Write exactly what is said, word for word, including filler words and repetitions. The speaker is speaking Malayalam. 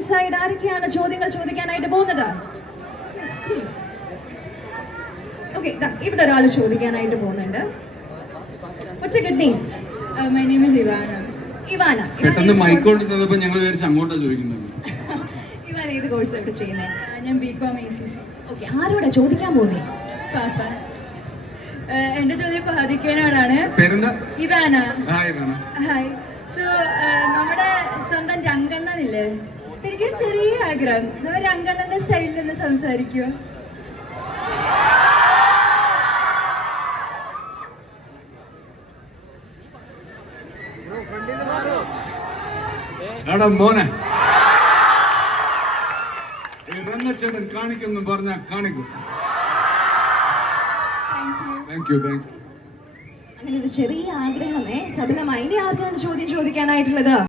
സൈഡ് ആരൊക്കെയാണ് ചോദ്യങ്ങൾ ചോദിക്കാനായിട്ട് പോകുന്നത്? ഓക്കെ, ഇവിടെ ഒരാൾ ചോദിക്കാനായിട്ട് പോകുന്നുണ്ട്. What's your good name? My name is Ivana. Ivana. പെട്ടെന്ന് മൈക്കോട്ട് തന്നപ്പോൾ ഞങ്ങൾ വിചാരിച്ചു അങ്ങോട്ടാ ചോദിക്കുന്നത്. ഇവാന ഏത് കോഴ്സ് ഇവിടെ ചെയ്യുന്നത്? ഞാൻ B com A C C. Okay, ആരോടാ ചോദിക്കാൻ പോകുന്നേ? പാപ്പ. എന്റെ ചോദ്യം ഫാദിക്കേനോടാണ്. പേരെന്താ? Ivana. Hi Ivana. Hi. So നമ്മുടെ സ്വന്തം രംഗണ്ണനില്ലേ, എനിക്ക് ചെറിയ ആഗ്രഹം നമ്മൾ രംഗണ്ണന്റെ സ്റ്റൈലിൽ നിന്ന് സംസാരിക്കുമോ? എടാ മോനെ, ഈ രംഗച്ചേട്ടൻ കാണിക്കുന്നു പറഞ്ഞാ കാണിക്കും. Thank you thank you. അങ്ങനെ ഒരു ചെറിയ ആഗ്രഹമേ സഫലമായി. ഇനി ആർക്കാണ് ചോദ്യം ചോദിക്കാനായിട്ടുള്ളത്?